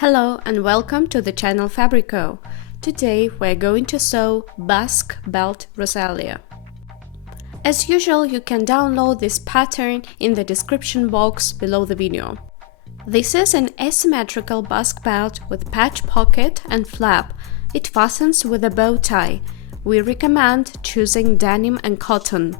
Hello and welcome to the channel Fabrico. Today we're going to sew Basque belt rosalia. As usual, you can download this pattern in the description box below the video. This is an asymmetrical Basque belt with patch pocket and flap. It fastens with a bow tie. We recommend choosing denim and cotton.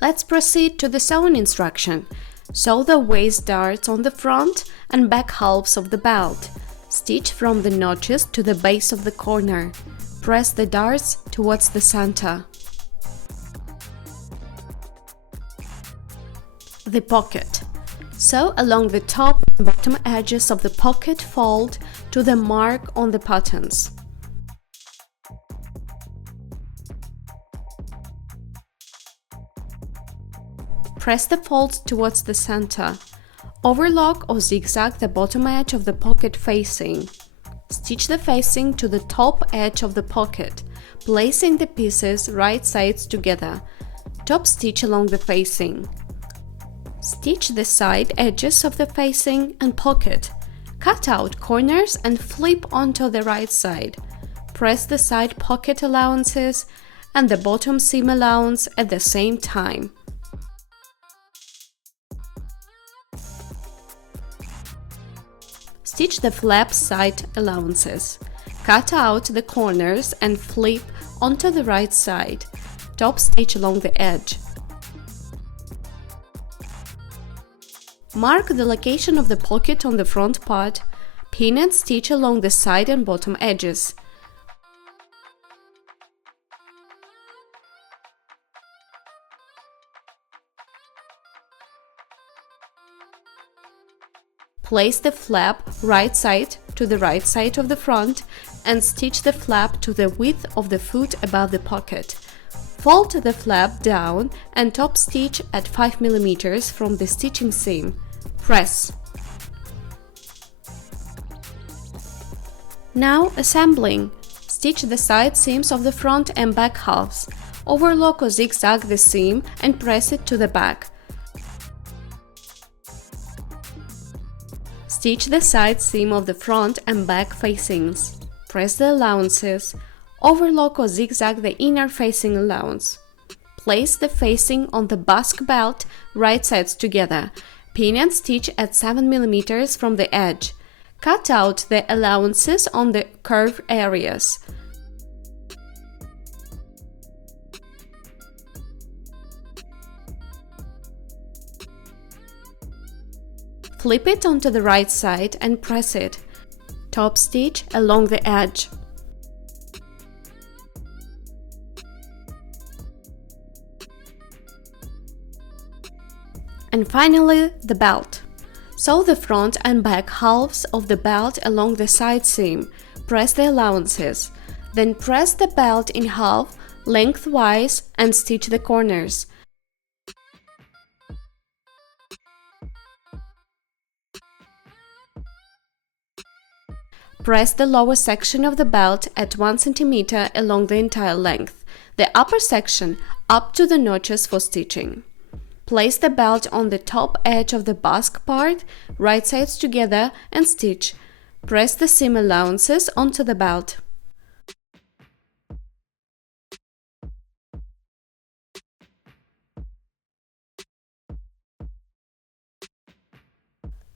Let's proceed to the sewing instruction. Sew the waist darts on the front and back halves of the belt. Stitch from the notches to the base of the corner. Press the darts towards the center. The pocket. Sew along the top and bottom edges of the pocket fold to the mark on the buttons. Press the folds towards the center. Overlock or zigzag the bottom edge of the pocket facing. Stitch the facing to the top edge of the pocket, placing the pieces right sides together. Top stitch along the facing. Stitch the side edges of the facing and pocket. Cut out corners and flip onto the right side. Press the side pocket allowances and the bottom seam allowance at the same time. Stitch the flap side allowances. Cut out the corners and flip onto the right side. Top stitch along the edge. Mark the location of the pocket on the front part. Pin and stitch along the side and bottom edges. Place the flap right side to the right side of the front and stitch the flap to the width of the foot above the pocket. Fold the flap down and top stitch at 5 mm from the stitching seam. Press. Now assembling. Stitch the side seams of the front and back halves. Overlock or zigzag the seam and press it to the back. Stitch the side seam of the front and back facings. Press the allowances. Overlock or zigzag the inner facing allowance. Place the facing on the Basque belt right sides together. Pin and stitch at 7 mm from the edge. Cut out the allowances on the curved areas. Flip it onto the right side and press it. Top stitch along the edge. And finally, the belt. Sew the front and back halves of the belt along the side seam. Press the allowances. Then press the belt in half lengthwise and stitch the corners. Press the lower section of the belt at 1 cm along the entire length, the upper section up to the notches for stitching. Place the belt on the top edge of the Basque part, right sides together and stitch. Press the seam allowances onto the belt.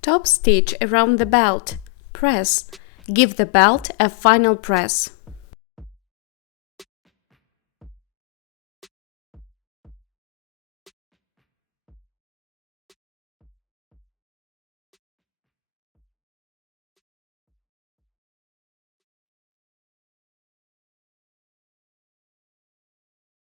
Top stitch around the belt. Press. Give the belt a final press.